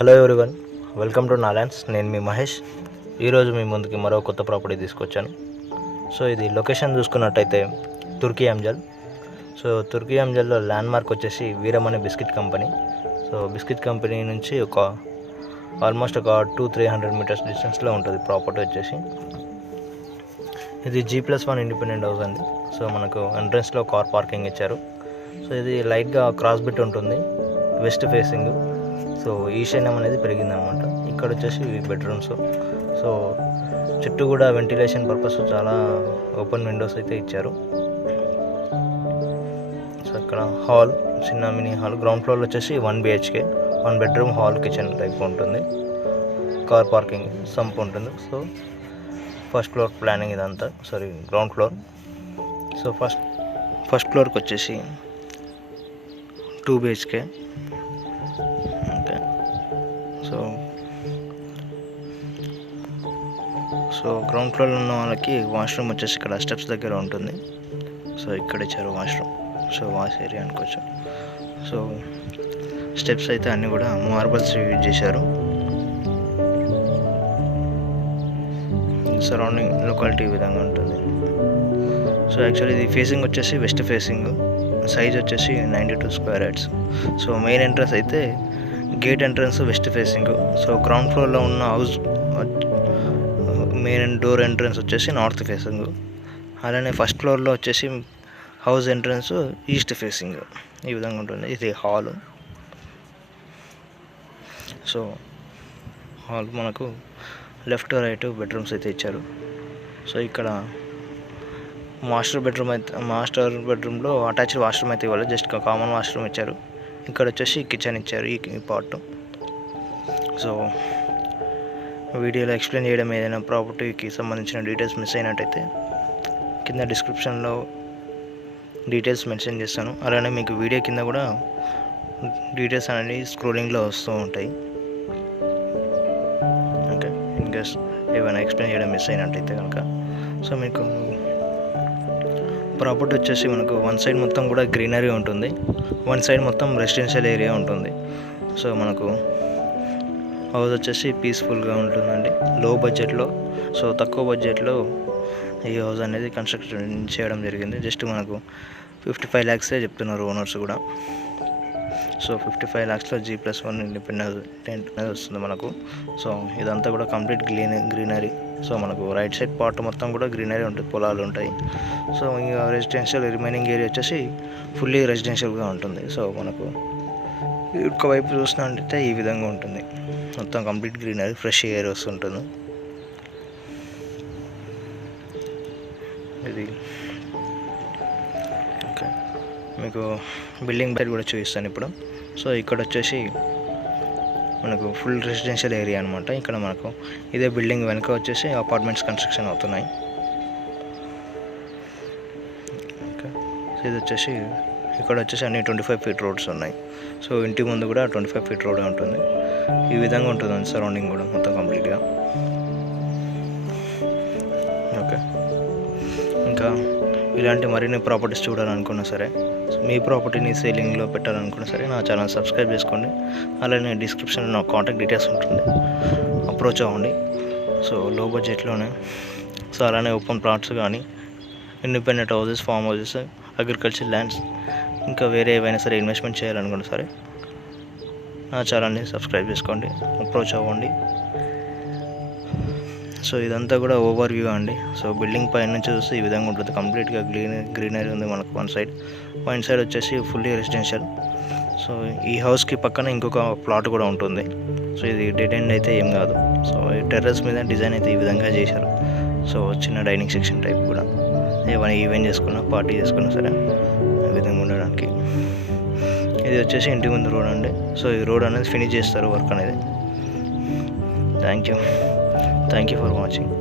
Hello everyone, welcome to నాలాండ్స్. నేను మీ మహేష్. ఈరోజు మీ ముందుకి మరో కొత్త ప్రాపర్టీ తీసుకొచ్చాను. సో ఇది లొకేషన్ చూసుకున్నట్టయితే తుర్కీ అంజల్. సో తుర్కీ అంజల్లో ల్యాండ్ మార్క్ వచ్చేసి Veeramani biscuit company. So biscuit company నుంచి ఆల్మోస్ట్ ఒక 200-300 మీటర్స్ డిస్టెన్స్లో ఉంటుంది ప్రాపర్టీ వచ్చేసి. ఇది G+1 ఇండిపెండెంట్ హౌస్ అండి. సో మనకు ఎంట్రన్స్లో కార్ పార్కింగ్ ఇచ్చారు. సో ఇది లైట్గా క్రాస్ బిట్ ఉంటుంది, వెస్ట్ ఫేసింగ్. సో ఈశాన్యం అనేది పెరిగిందనమాట. ఇక్కడ వచ్చేసి బెడ్రూమ్స్. సో చుట్టూ కూడా వెంటిలేషన్ పర్పస్ చాలా ఓపెన్ విండోస్ అయితే ఇచ్చారు. సో ఇక్కడ హాల్, చిన్న మినీ హాల్. గ్రౌండ్ ఫ్లోర్ వచ్చేసి 1 BHK, 1 bedroom, hall, kitchen type ఉంటుంది. కార్ పార్కింగ్ సంప్ ఉంటుంది. సో ఫస్ట్ ఫ్లోర్ ప్లానింగ్ ఇదంతా, గ్రౌండ్ ఫ్లోర్. సో ఫస్ట్ ఫ్లోర్కి వచ్చేసి 2 BHK. ఓకే. సో గ్రౌండ్ ఫ్లోర్లో ఉన్న వాళ్ళకి వాష్రూమ్ వచ్చేసి ఇక్కడ స్టెప్స్ దగ్గర ఉంటుంది. సో ఇక్కడ ఇచ్చారు వాష్రూమ్. సో వాష్ ఏరియా అనుకోవచ్చు. సో స్టెప్స్ అయితే అన్నీ కూడా మార్బల్స్ యూజ్ చేశారు. సరౌండింగ్ లొకాలిటీ ఈ విధంగా ఉంటుంది. సో యాక్చువల్లీ ఇది ఫేసింగ్ వచ్చేసి వెస్ట్ ఫేసింగ్. సైజ్ వచ్చేసి 92 square yards. So main entrance అయితే gate entrance west facing. So ground ఫ్లోర్లో ఉన్న హౌస్ మెయిన్ డోర్ ఎంట్రన్స్ వచ్చేసి నార్త్ ఫేసింగ్. అలానే ఫస్ట్ ఫ్లోర్లో వచ్చేసి హౌస్ ఎంట్రన్స్ ఈస్ట్ ఫేసింగ్. ఈ విధంగా ఉంటుంది. ఇది హాల్. సో హాల్ మనకు లెఫ్ట్ రైట్ బెడ్రూమ్స్ అయితే ఇచ్చారు. సో ఇక్కడ మాస్టర్ బెడ్రూమ్లో అటాచ్డ్ వాష్రూమ్ అయితే ఇవ్వాలి, జస్ట్ కామన్ వాష్రూమ్ ఇచ్చారు. ఇక్కడ వచ్చేసి కిచెన్ ఇచ్చారు ఈ పార్ట్. సో వీడియోలో ఎక్స్ప్లెయిన్ చేయడం ఏదైనా ప్రాపర్టీకి సంబంధించిన డీటెయిల్స్ మిస్ అయినట్టయితే కింద డిస్క్రిప్షన్లో డీటెయిల్స్ మెన్షన్ చేస్తాను. అలానే మీకు వీడియో కింద కూడా డీటెయిల్స్ అనేది స్క్రోలింగ్లో వస్తూ ఉంటాయి. ఓకే, ఇన్ కేస్ ఏమైనా ఎక్స్ప్లెయిన్ చేయడం మిస్ అయినట్టయితే కనుక. సో మీకు ప్రాపర్టీ వచ్చేసి మనకు వన్ సైడ్ మొత్తం కూడా గ్రీనరీ ఉంటుంది, వన్ సైడ్ మొత్తం రెసిడెన్షియల్ ఏరియా ఉంటుంది. సో మనకు హౌస్ వచ్చేసి పీస్ఫుల్గా ఉంటుందండి. లో బడ్జెట్లో, సో తక్కువ బడ్జెట్లో ఈ హౌస్ అనేది కన్స్ట్రక్షన్ చేయడం జరిగింది. జస్ట్ మనకు 55 lakhs చెప్తున్నారు ఓనర్స్ కూడా. సో 55 lakhsలో G+1 ఇండిపెండెంట్ అనేది వస్తుంది మనకు. సో ఇదంతా కూడా కంప్లీట్ గ్రీనరీ. సో మనకు రైట్ సైడ్ పార్ట్ మొత్తం కూడా గ్రీనరీ ఉంటుంది, పొలాలు ఉంటాయి. సో ఇంకా రెసిడెన్షియల్ రిమైనింగ్ ఏరియా వచ్చేసి ఫుల్లీ రెసిడెన్షియల్గా ఉంటుంది. సో మనకు ఒక వైపు చూసినట్టయితే ఈ విధంగా ఉంటుంది, మొత్తం కంప్లీట్ గ్రీనరీ, ఫ్రెష్ ఎయిర్ వస్తుంటుంది. ఇది ఓకే, మీకు బిల్డింగ్ బయట కూడా చూపిస్తాను ఇప్పుడు. సో ఇక్కడ వచ్చేసి మనకు ఫుల్ రెసిడెన్షియల్ ఏరియా అనమాట. ఇక్కడ మనకు ఇదే బిల్డింగ్ వెనుక వచ్చేసి అపార్ట్మెంట్స్ కన్స్ట్రక్షన్ అవుతున్నాయి. ఓకే, సో ఇది వచ్చేసి ఇక్కడ వచ్చేసి అన్ని 25 feet రోడ్స్ ఉన్నాయి. సో ఇంటి ముందు కూడా 25 feet రోడ్ ఉంటుంది. ఈ విధంగా ఉంటుంది సరౌండింగ్ కూడా మొత్తం కంప్లీట్గా. ఓకే, ఇంకా ఇలాంటి మరిన్ని ప్రాపర్టీస్ చూడాలనుకున్నా సరే, మీ ప్రాపర్టీని సేలింగ్లో పెట్టాలనుకున్నా సరే నా ఛానల్ సబ్స్క్రైబ్ చేసుకోండి. అలానే డిస్క్రిప్షన్లో నా కాంటాక్ట్ డీటెయిల్స్ ఉంటుంది, అప్రోచ్ అవ్వండి. సో లో బడ్జెట్లోనే. సో అలానే ఓపెన్ ప్లాట్స్ కానీ, independent houses, form houses, agriculture lands, ఇంకా వేరే ఏవైనా సరే ఇన్వెస్ట్మెంట్ చేయాలనుకున్నా సరే నా ఛానల్ని సబ్స్క్రైబ్ చేసుకోండి, అప్రోచ్ అవ్వండి. సో ఇదంతా కూడా ఓవర్ వ్యూ అండి. సో బిల్డింగ్ పైన నుంచి చూస్తే ఈ విధంగా ఉంటుంది, కంప్లీట్గా గ్రీనరీ ఉంది మనకు వన్ సైడ్ వచ్చేసి ఫుల్లీ రెసిడెన్షియల్. సో ఈ హౌస్కి పక్కన ఇంకొక ప్లాట్ కూడా ఉంటుంది. సో ఇది డెడ్ ఎండ్ అయితే ఏం కాదు. సో ఈ టెర్రస్ మీద డిజైన్ అయితే ఈ విధంగా చేశారు. సో చిన్న డైనింగ్ సెక్షన్ టైప్ కూడా, ఏమైనా ఈవెంట్ చేసుకున్నా, పార్టీ చేసుకున్నా సరే ఈ విధంగా ఉండడానికి. ఇది వచ్చేసి ఇంటి ముందు రోడ్ అండి. సో ఈ రోడ్ అనేది ఫినిష్ చేస్తారు వర్క్ అనేది. Thank you for watching.